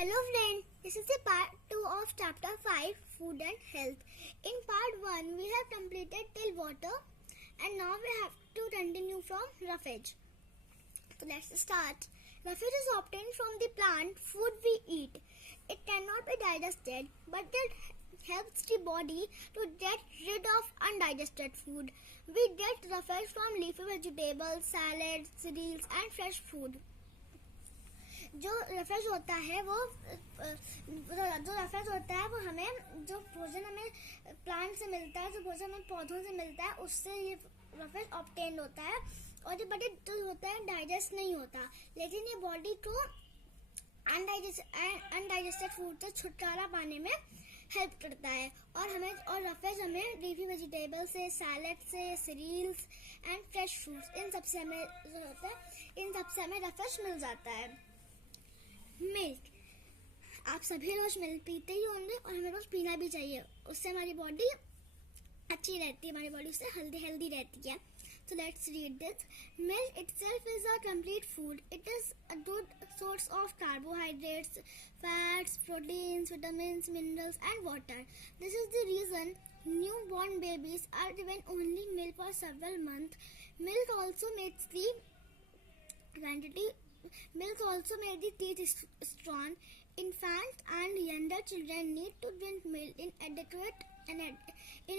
Hello friend, this is the part 2 of chapter 5 Food and Health. In part 1 we have completed till water and now we have to continue from roughage. So let's start. Roughage is obtained from the plant food we eat. It cannot be digested but it helps the body to get rid of undigested food. We get roughage from leafy vegetables, salads, cereals and fresh food. जो roughage होता है वो हमें जो भोजन हमें plant से मिलता है, जो भोजन हमें पौधों से मिलता है, उससे ये रफेज ऑब्टेन होता है और ये बट जो होता है डाइजेस्ट नहीं होता, लेकिन ये बॉडी को अनडाइजेस्टेड फूड से छुटकारा पाने में हेल्प करता है और रफेज हमें लीफी वेजिटेबल से, सैलेड से, सीरियल्स एंड फ्रेश फ्रूट्स इन सबसे हमें रफेज मिल जाता है. मिल्क, आप सभी रोज मिल्क पीते ही होंगे और हमें रोज पीना भी चाहिए, उससे हमारी बॉडी अच्छी रहती है, हमारी बॉडी उससे हेल्दी रहती है. So let's read this. Milk itself is a complete food. It is a good source of carbohydrates, fats, proteins, vitamins, minerals and water. This is the reason newborn babies are given only milk for several months. Milk also makes the teeth strong. Infants and younger children need to drink milk in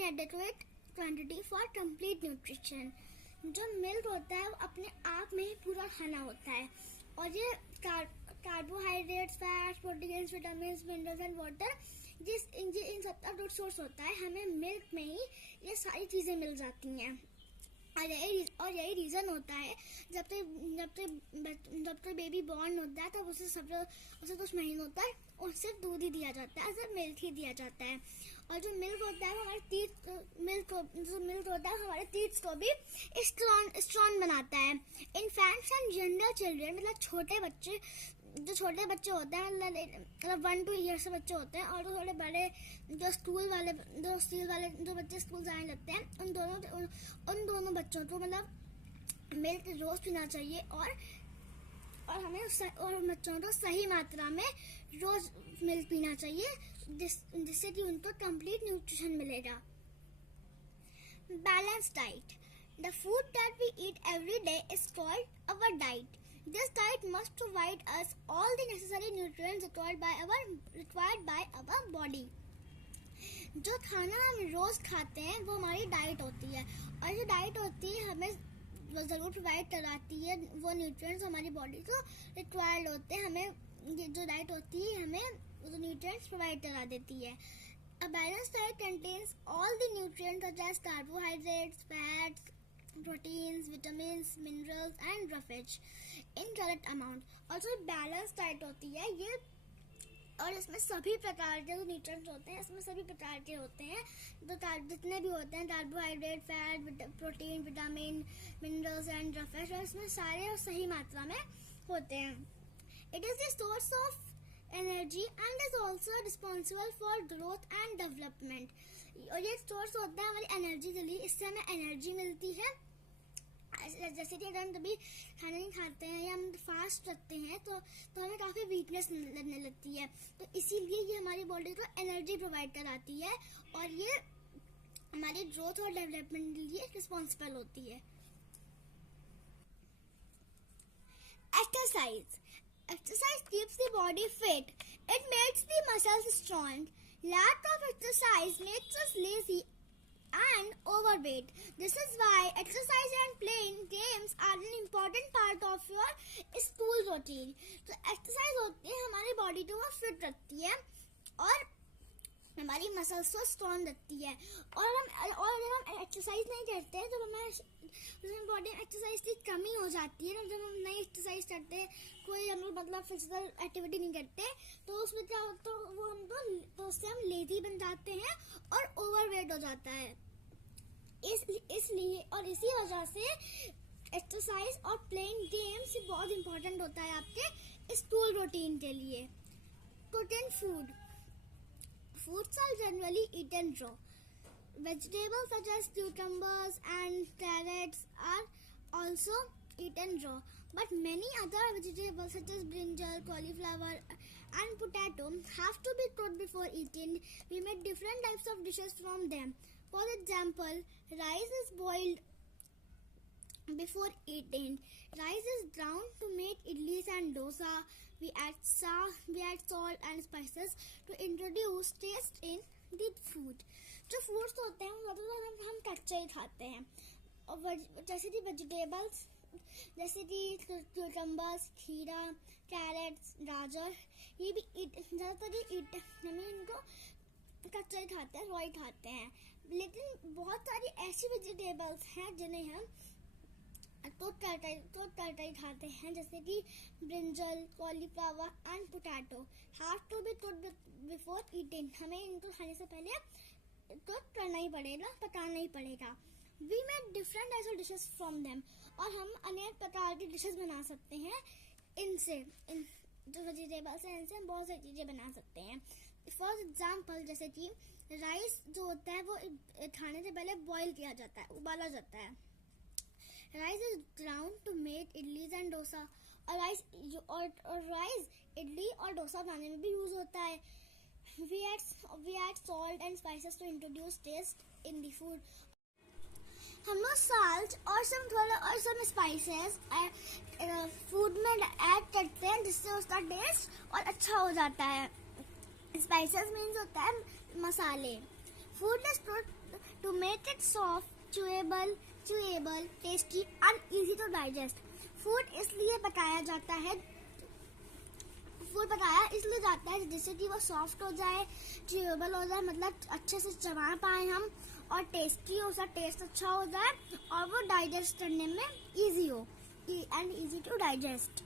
adequate quantity for complete nutrition. जो milk होता है वो अपने आप में ही पूरा खाना होता है और ये carbohydrates, fats, proteins, vitamins, minerals and water in सब का गुड सोर्स होता है. हमें मिल्क में ही ये सारी चीजें मिल जाती हैं और यही रीजन होता है जब तक बेबी बॉर्न होता है तब उसे कुछ महीने होता है और सिर्फ दूध ही दिया जाता है, सिर्फ मिल्क ही दिया जाता है. और जो मिल्क होता है वो हमारे टीथ को भी स्ट्रॉन्ग बनाता है. इन्फेंट्स एंड यंगर चिल्ड्रन मतलब छोटे बच्चे होते हैं, मतलब 1 to 2 ईयर से बच्चे होते हैं, और जो थोड़े बड़े जो बच्चे स्कूल जाने लगते हैं उन दोनों बच्चों को मतलब मिल्क रोज पीना चाहिए और बच्चों को सही मात्रा में रोज मिल्क पीना चाहिए जिससे कि उनको कंप्लीट न्यूट्रिशन मिलेगा. Balanced diet. The food that we eat every day is called our diet. This diet must provide us all the necessary nutrients required by our body. जो खाना हम रोज खाते हैं वो हमारी डाइट होती है और जो डाइट होती है हमें जरूर प्रोवाइड कराती है वो न्यूट्रिएंट्स हमारी बॉडी को रिक्वायर्ड होते हैं. हमें जो डाइट होती है हमें वो न्यूट्रिएंट्स प्रोवाइड करा देती है. A balanced diet contains all the nutrients such as carbohydrates, fats, proteins, vitamins, minerals and roughage in correct amount. और जो बैलेंस डाइट होती है ये और इसमें सभी प्रकार के जो न्यूट्रिएंट्स होते हैं इसमें सभी प्रकार के होते हैं, जितने भी होते हैं carbohydrate, fat, protein, vitamin, minerals and roughage, और इसमें सारे और सही मात्रा में होते हैं. It is the source of energy and is also responsible for growth and development. और ये सोर्स होता है हमारी एनर्जी के लिए, इससे हमें एनर्जी मिलती है. जैसे कि अगर हम कभी खाना नहीं खाते हैं या हम फास्ट रखते हैं तो हमें काफ़ी वीकनेस लगने लगती है, तो इसीलिए ये हमारी बॉडी को एनर्जी प्रोवाइड कराती है और ये हमारी ग्रोथ और डेवलपमेंट के लिए रिस्पॉन्सिबल होती है. Exercise keeps the body fit. It makes the muscles strong. Lack of exercise makes us lazy and overweight. This is why exercise and playing games are an important part of your school routine. तो exercise होती है हमारी body को fit रखती है और हमारी muscles को स्ट्रॉन्ग रखती है. और जब हम एक्सरसाइज नहीं करते हैं तो हमारी बॉडी में एक्सरसाइज की कमी हो जाती है. जब हम नई एक्सरसाइज करते हैं, कोई हम लोग मतलब फिजिकल एक्टिविटी नहीं करते तो उसमें क्या होता है तो उससे हम लेजी बन जाते हैं और ओवरवेट हो जाता है. इसलिए और इसी वजह से एक्सरसाइज और प्लेइंग गेम्स बहुत इंपॉर्टेंट होता है आपके स्कूल रूटीन के लिए. Protein food. Foods are generally eaten raw. Vegetables such as cucumbers and carrots are also eaten raw, but many other vegetables such as brinjal, cauliflower and potato have to be cooked before eating. We make different types of dishes from them. For example, rice is boiled before eating. Rice is ground to make idlis and dosa. We add salt and spices to introduce taste in the food. जो foods होते हैं ज़्यादातर हम कच्चे ही खाते हैं, और जैसे कि वेजिटेबल्स जैसे कि क्यूकम्बर्स, खीरा, कैरेट्स, गाजर, ये भी ज़्यादातर हमें इनको कच्चा ही खाते हैं, रॉ ही खाते हैं. लेकिन बहुत सारी ऐसी वेजिटेबल्स हैं जिन्हें हम तो तड़का ही खाते हैं, जैसे कि brinjal, cauliflower and potato have to be cooked before eating. हमें इनको खाने से पहले कुक करना ही पड़ेगा, पकाना ही पड़ेगा. We make different types of dishes from them, और हम अनेक प्रकार की डिशेस बना सकते हैं इनसे. जो वेजिटेबल्स हैं इनसे हम बहुत सारी चीज़ें बना सकते हैं. फॉर एग्जाम्पल, जैसे कि राइस जो होता है वो खाने से पहले बॉईल किया जाता है, उबाला जाता है. Rice is ground to make idlis and dosa, और राइस इडली और डोसा बनाने में भी यूज होता है. We add salt and spices to introduce taste in the food. हम लोग salt और some spices फूड में ऐड करते हैं जिससे उसका टेस्ट और अच्छा हो जाता है. Spices means होता है मसाले. Food is to make it soft, chewable, tasty and easy to digest. Food इसलिए पकाया जाता है जिससे कि वो सॉफ्ट हो जाए, च्यूएबल हो जाए, मतलब अच्छे से चबा पाए हम, और टेस्टी हो, उसका टेस्ट अच्छा हो जाए, और वो डाइजेस्ट करने में इजी हो and easy to digest.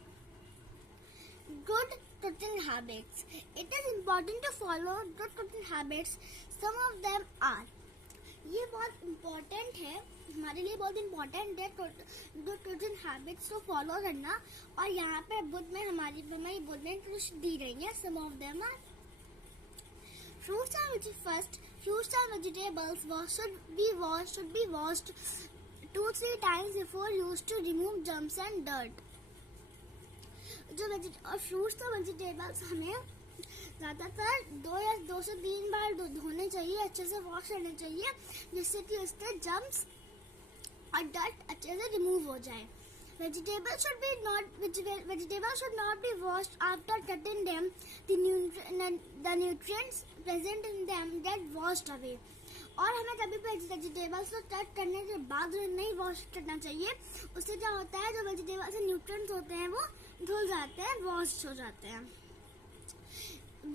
Good cooking habits. It is important to follow good cooking habits. Some of them are. ये बहुत इम्पोर्टेंट है, हमारे लिए बहुत इम्पोर्टेंट है गुड कुकिंग हैबिट्स को फॉलो करना. और यहाँ पे बुक में हमारी बुक में कुछ दी गई है. Some of them are fruits and vegetables should be washed 2-3 times before used to remove germs and dirt. और फ्रूट्स और वेजिटेबल्स हमें ज़्यादातर 2 से 3 बार धोने चाहिए, अच्छे से वॉश करने चाहिए, जिससे कि उसके जर्म्स और डर्ट अच्छे से रिमूव हो जाए. Vegetables should not be washed after cutting them. The nutrients present in them get washed away. और हमें कभी भी वेजिटेबल्स को कट करने के बाद नहीं वॉश करना चाहिए. उससे क्या होता है, जो वेजिटेबल्स के न्यूट्रिएंट्स होते हैं वो धुल जाते हैं, वॉश हो जाते हैं.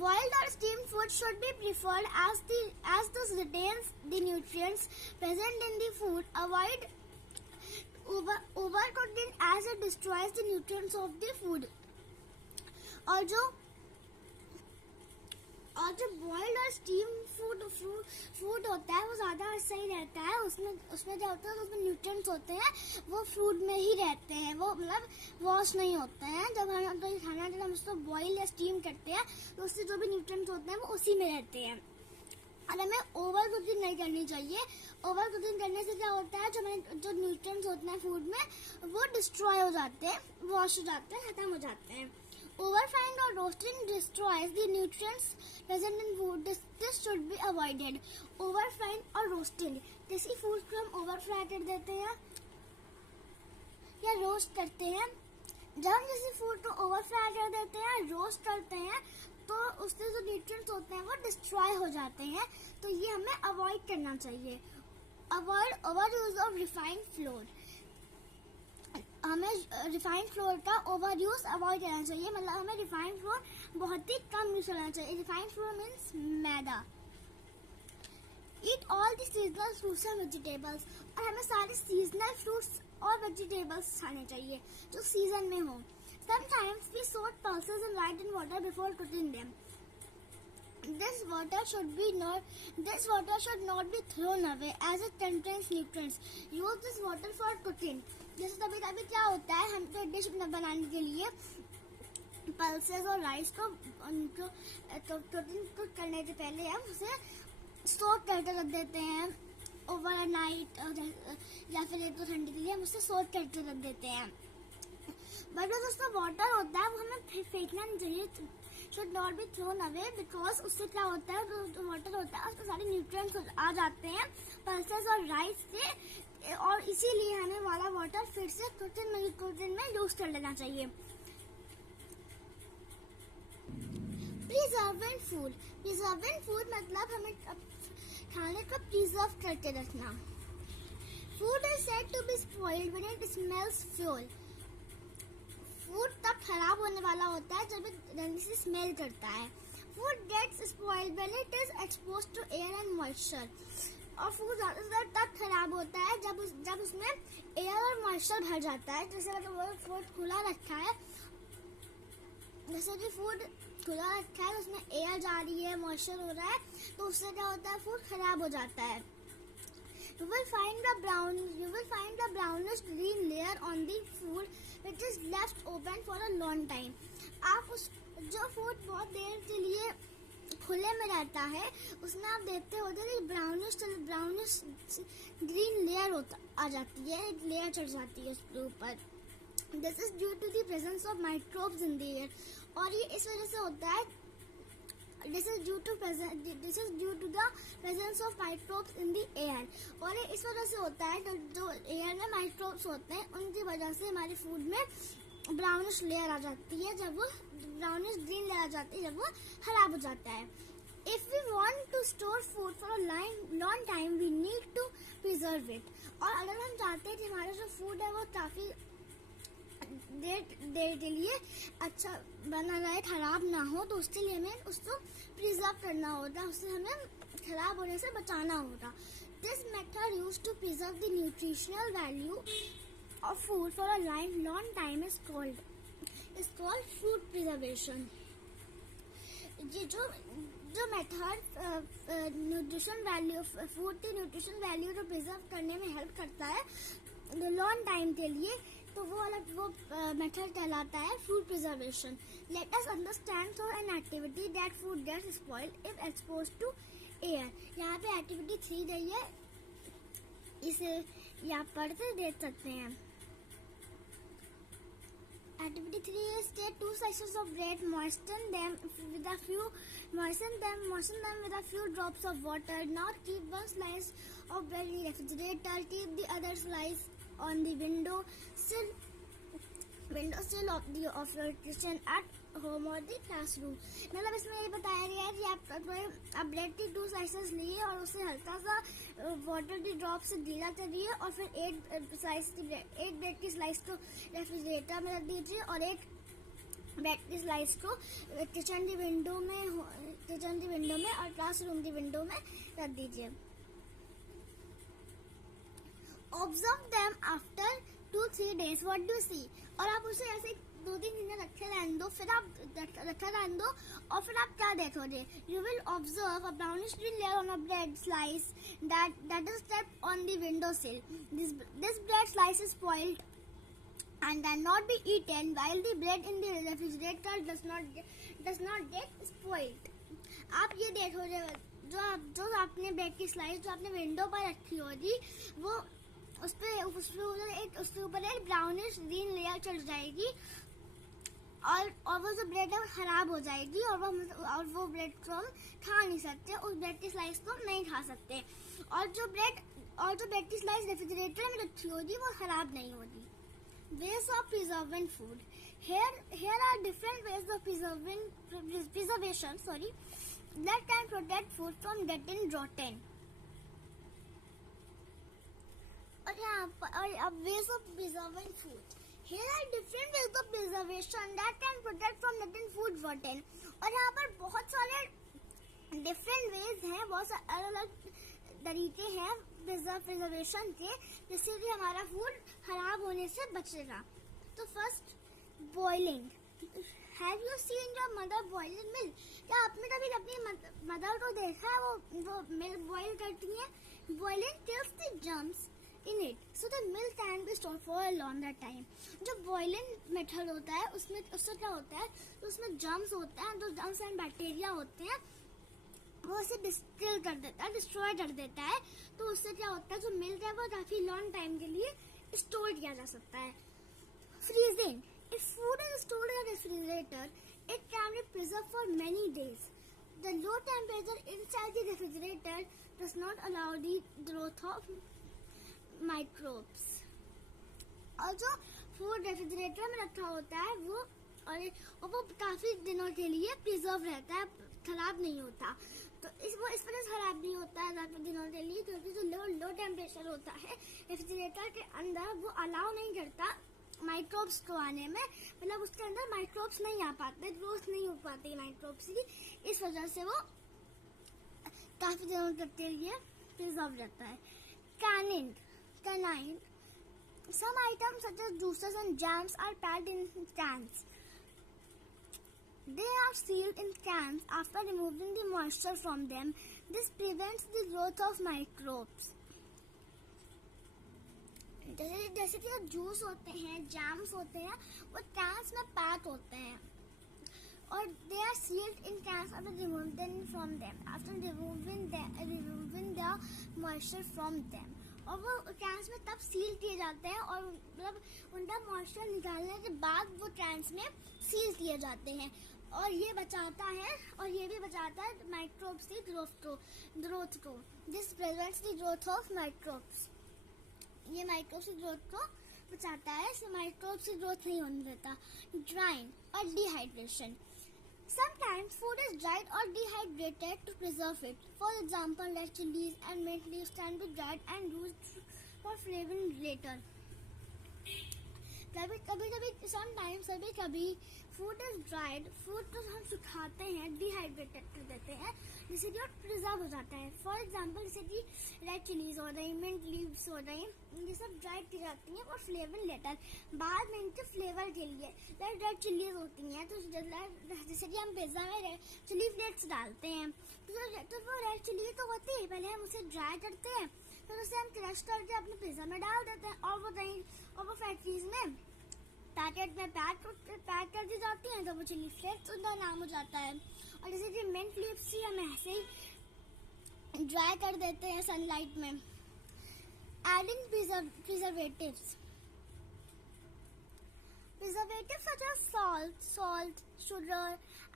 Boiled or steamed food should be preferred as this retains the nutrients present in the food. Avoid overcooking as it destroys the nutrients of the food. और जो बॉइल्ड और स्टीम फूड होता है वो ज़्यादा सही रहता है. उसमें क्या होता है, उसमें न्यूट्रिएंट्स होते हैं वो फूड में ही रहते हैं, वो मतलब वॉश नहीं होते हैं. जब हम खाना हम उसको बॉइल या स्टीम करते हैं तो उससे जो भी न्यूट्रिएंट्स होते हैं वो उसी में रहते हैं. और हमें ओवर कुकिंग नहीं करनी चाहिए. ओवर कुकिंग करने से क्या होता है, जो न्यूट्रिएंट्स होते हैं फूड में वो डिस्ट्रॉय हो जाते हैं, वॉश हो जाते हैं, खत्म हो जाते हैं. Overfrying or roasting destroys the nutrients present in food. This should be avoided. Overfrying or roasting, किसी फूड को हम ओवरफ्राई कर देते हैं या रोस्ट करते हैं. जब हम किसी फूड को ओवरफ्राई कर देते हैं, रोस्ट करते हैं, तो उससे जो न्यूट्रिएंट्स होते हैं वो डिस्ट्रॉय हो जाते हैं. तो ये हमें अवॉइड करना चाहिए. Avoid over use of refined floor. हमें रिफाइंड फ्लोर का ओवर यूज अवॉइड करना चाहिए, मतलब हमें रिफाइंड फ्लोर बहुत ही कम यूज करना चाहिए. Refined floor means maida. Eat all the seasonal fruits and vegetables. और हमें सारे सीजनल फ्रूट्स और वेजिटेबल्स खाने चाहिए जो सीजन में हो. Sometimes we soak pulses in right in water before cooking them. This water should not be thrown away as it contains nutrients. Use this water for cooking. जैसे कभी क्या होता है, हम तो डिश बनाने के लिए पल्सेस और राइस को कुक करने से पहले हम उसे सोक करके रख देते हैं ओवर नाइट, या फिर 1-2 घंटे के लिए हम उसे सोक करके रख देते हैं. बट जो उसका वाटर होता है वो हमें फेंकना नहीं चाहिए, should not be thrown away because उससे क्या होता है, जो वाटर होता है उसमें सारे न्यूट्रिएंट्स आ जाते हैं पल्सेस और राइस से, और इसीलिए हमें वाला वाटर फिर से कुछ दिन में यूज कर लेना चाहिए। प्रिजर्विंग फूड मतलब हमें खाने को प्रिजर्व करके रखना। Food is said to be spoiled when it smells fuel. Food तब खराब होने वाला होता है जब जल्दी से स्मेल करता है। Food gets spoiled when it is exposed to air and moisture. और फूड ज्यादातर तब खराब होता है जब उसमें एयर और मॉइस्चर भर जाता है। जैसे मतलब वो फूड खुला रखा है, जैसे कि फूड खुला रखा है उसमें एयर जा रही है, मॉइस्चर हो रहा है, तो उससे क्या होता है, फूड खराब हो जाता है। You will find the brownish green layer on the food which is left open for a long time. आप उस जो फूड बहुत देर के लिए खुले में रहता है उसमें आप देखते होते हैं ब्राउनिश ग्रीन लेयर आ जाती है, एक लेयर चढ़ जाती है उसके ऊपर। This is due to the presence of microbes in the air. और ये इस वजह से होता है, This is due to the presence of microbes in the air. और ये इस वजह से होता है जो एयर में माइक्रोब्स होते हैं उनकी वजह से हमारे फूड में ब्राउनिश लेयर आ जाती है, जब वो ब्राउनिश ग्रीन लेयर आ जाती है जब वो खराब हो जाता है। If we want to store food for a long time, we need to preserve it. और अगर हम चाहते हैं कि हमारा जो फूड है वो काफी देर के लिए अच्छा बना रहे, खराब ना हो, तो उसके लिए हमें उसको प्रिजर्व करना होगा, उससे हमें खराब होने से बचाना होगा। This method used to preserve the nutritional value of food for a long time is called food preservation. ये जो मेथड न्यूट्रिशन वैल्यू फूड की न्यूट्रिशन वैल्यू को प्रिजर्व करने में हेल्प करता है लॉन्ग टाइम के लिए, तो वो मेथड कहलाता है food preservation. Let us understand through an activity that food gets spoiled if exposed to air. यहाँ पे एक्टिविटी 3 दी है, इसे यहाँ पढ़ते देख सकते हैं। Activity 3 is take 2 slices of bread, moisten them with a few drops of water. Now keep one slice of bread in the refrigerator. Keep the other slice on the window sill of your kitchen at home or the classroom. मतलब इसमें ये बताया गया है कि आप bread की 2 slices लिए और उसे हल्का सा वाटर की ड्रॉप से गीला करिए और फिर 8 ब्रेड की स्लाइस को रेफ्रिजरेटर में रख दीजिए और 1 ब्रेड की स्लाइस को किचन की विंडो में और क्लासरूम की विंडो में रख दीजिए। Observe them after 2-3 days. What do you see? और आप उसे ऐसे 2-3 दिन रखे रहने दो, फिर आप रखा रहने दो और फिर आप क्या देखोगे? You will observe a brownish green layer on a bread slice that is kept on the windowsill. This bread slice is spoiled and cannot be eaten, while the bread in the refrigerator does not get spoiled. आप ये देखोगे, जो आपने bread की slice जो आपने window पर रखी होगी वो उसके ऊपर एक ब्राउनिश ग्रीन लेयर चढ़ जाएगी और वो जो ब्रेड है वो खराब हो जाएगी और वो ब्रेड को हम खा नहीं सकते, उस ब्रेड की स्लाइस को नहीं खा सकते। और जो ब्रेड की स्लाइस रेफ्रिजरेटर में रखी होगी वो खराब नहीं होगी। Ways of preserving food. Here are different ways of preservation that can protect food from getting rotten. और ways of preserving food. Here are different ways of preservation that can protect from getting food rotten. और यहाँ पर बहुत सारे different ways हैं, बहुत सारे अलग तरीके हैं प्रिजर्वेशन के, जिससे कि हमारा फूड खराब होने से बचेगा। तो first, boiling. Have you seen your mother boiling milk? क्या आपने कभी अपनी मदर को देखा है वो मिल्क बॉइल करती है? Boiling kills the germs in it so the milk can be stored for a longer time. जो बॉइलिंग मेथड होता है उससे क्या होता है, तो उसमें जर्म्स होते हैं, जो जर्म्स एंड बैक्टीरिया होते हैं वो उसे डिस्ट्रॉय कर देता है। तो उससे क्या होता है, जो मिल्क है वो काफी लॉन्ग टाइम के लिए स्टोर किया जा सकता है। Freezing. If food is stored in a refrigerator, It can be preserved for many days. The low temperature inside the refrigerator does not allow the growth of microbes. और जो food refrigerator में रखा होता है वो काफी दिनों के लिए प्रिजर्व रहता है, खराब नहीं होता। तो इस वजह से खराब नहीं होता है काफी दिनों के लिए, क्योंकि जो लो टेम्परेचर होता है रेफ्रिजरेटर के अंदर वो अलाउ नहीं करता माइक्रोब्स को आने में, मतलब उसके अंदर माइक्रोब्स नहीं आ पाते, ग्रोथ नहीं हो पाती माइक्रोब्स की, इस वजह से वो काफी दिनों तक के लिए प्रिजर्व रहता है। Canning. Some items such as juices and jams are packed in cans. They are sealed in cans after removing the moisture from them. This prevents the growth of microbes. जैसे कि जूस होते हैं, jams होते हैं, वो cans में pack होते हैं और they are sealed in cans after removing them from them. After removing the moisture from them. और वो कैंस में तब सील किए जाते हैं और मतलब उनका मॉइस्चर निकालने के बाद वो कैंस में सील किए जाते हैं और ये भी बचाता है माइक्रोब्स की ग्रोथ को। This prevents the growth of microbes. ये माइक्रोब्स की ग्रोथ को बचाता है, इससे माइक्रोब्स की ग्रोथ नहीं होने देता। ड्राइंग और dehydration. Sometimes food is dried or dehydrated to preserve it. For example, red chilies and mint leaves can be dried and used for flavoring later. कभी फूड इज ड्राइड, फूड को हम सुखाते हैं, dehydrated कर देते हैं, जिससे कि प्रिजर्व हो जाता है। फॉर एग्जाम्पल जैसे कि रेड चिलीज हो रही, मिंट लीव्स हो रही, ये सब ड्राइड की जाती हैं और फ्लेवर लेटर बाद में इनके फ्लेवर के लिए रेड चिलीज होती हैं। तो जैसे कि हम पिज्जा में चिली फ्लेक्स डालते हैं तो वो रेड चिली तो होती है, पहले हम उसे ड्राई करते हैं, फिर उसे हम क्रश करके अपने पिज्जा में डाल देते हैं और वो फैक्ट्रीज में पैकेट में पैक कर दी जाती हैं, तो वो चिली फ्लेक्स उनका नाम हो जाता है। और जैसे कि मिंट लीव्स हम ऐसे ही ड्राई कर देते हैं सनलाइट में। Adding preservatives such as salt, sugar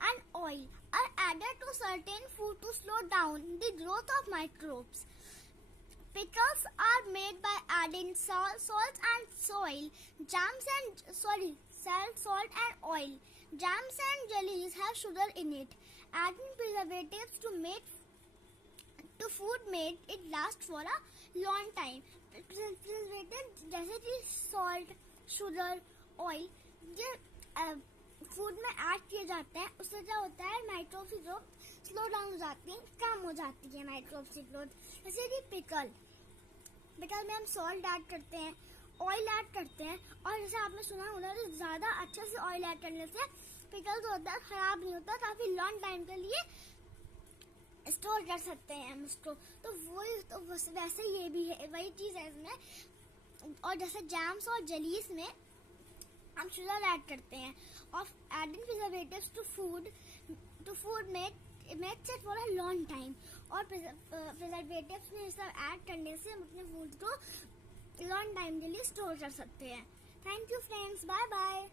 and oil are added to certain food to slow down the growth of microbes. Pickles are made by adding salt and oil. Salt and oil. Jams and jellies have sugar in it. Adding preservatives to food made it last for a long time. Preservatives जैसे कि salt, sugar, oil ये food में add किए जाते हैं, उससे क्या होता है माइक्रोब्स की ग्रोथ स्लो डाउन हो जाती है, कम हो जाती है माइक्रोब्स की ग्रोथ। जैसे कि पिकल में हम सॉल्ट ऐड करते हैं, ऑयल ऐड करते हैं, और जैसे आपने सुना होगा कि ज्यादा अच्छे से ऑयल ऐड करने से पिकल जो होता है खराब नहीं होता, काफी लॉन्ग टाइम के लिए स्टोर कर सकते हैं हम उसको। तो वैसे ये भी है, वही चीज है इसमें। और जैसे जैम्स और जेलीज में हम शुगर ऐड करते हैं और adding preservatives to food makes it for a long time. और प्रिजर्वेटिव्स में सब ऐड करने से हम अपने फूड को लॉन्ग टाइम के लिए स्टोर कर सकते हैं। Thank you friends, bye bye.